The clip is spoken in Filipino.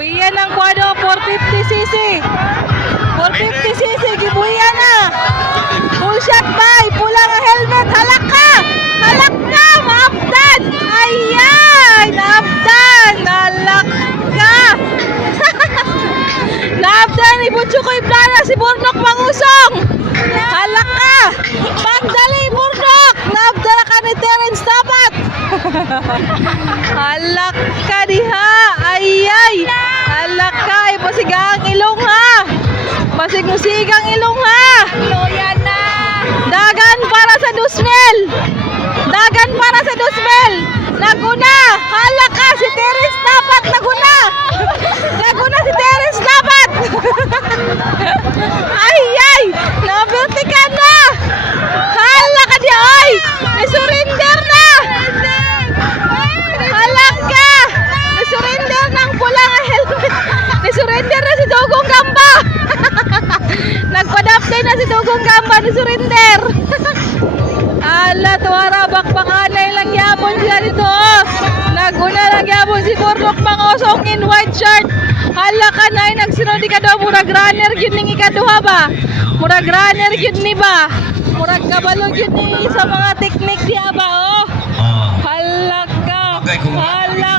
Buya ng kwado, 450cc. 450cc, gibuya na. Full shot bay, pula nga helmet. Halak ka! Halak ka! Maabdan! Ayan! Naabdan! Halak ka! Naabdan ni Butcho ko'y plana si Burnok Mangusong! Halak ka! Pagdali Burnok! Naabdan ka ni Terence Tapat! Halak ka diha! Ayay! Halak ka! Ipasigang ilong ha! Pasigusigang ilong ha! Loya na! Dagan para sa Dusmel! Dagan para sa Dusmel! Naguna! Halak ka! Si Terence Tapat! Naguna! Naguna si Terence Tapat! Ayay! Nabirti ka na! Halak ka diya! Ay! Isurrender na! Halak ka! Isurrender ng pula nga helmet! Isurrender na si Dugong Gamba! Nagpadapday na si Dugong Gamba ni surrender! Ala, tuwara, bakbakanay lang yapon siya dito! Naguna lang yapon si Burnok Mangusong in white shirt! Hala ka na, nagsunod ka daw, murag runner yun ning ikaduha ba? Murag runner yun ni ba? Murag kabalog yun ni sa mga teknik diya ba, oh? Hala ka! Hala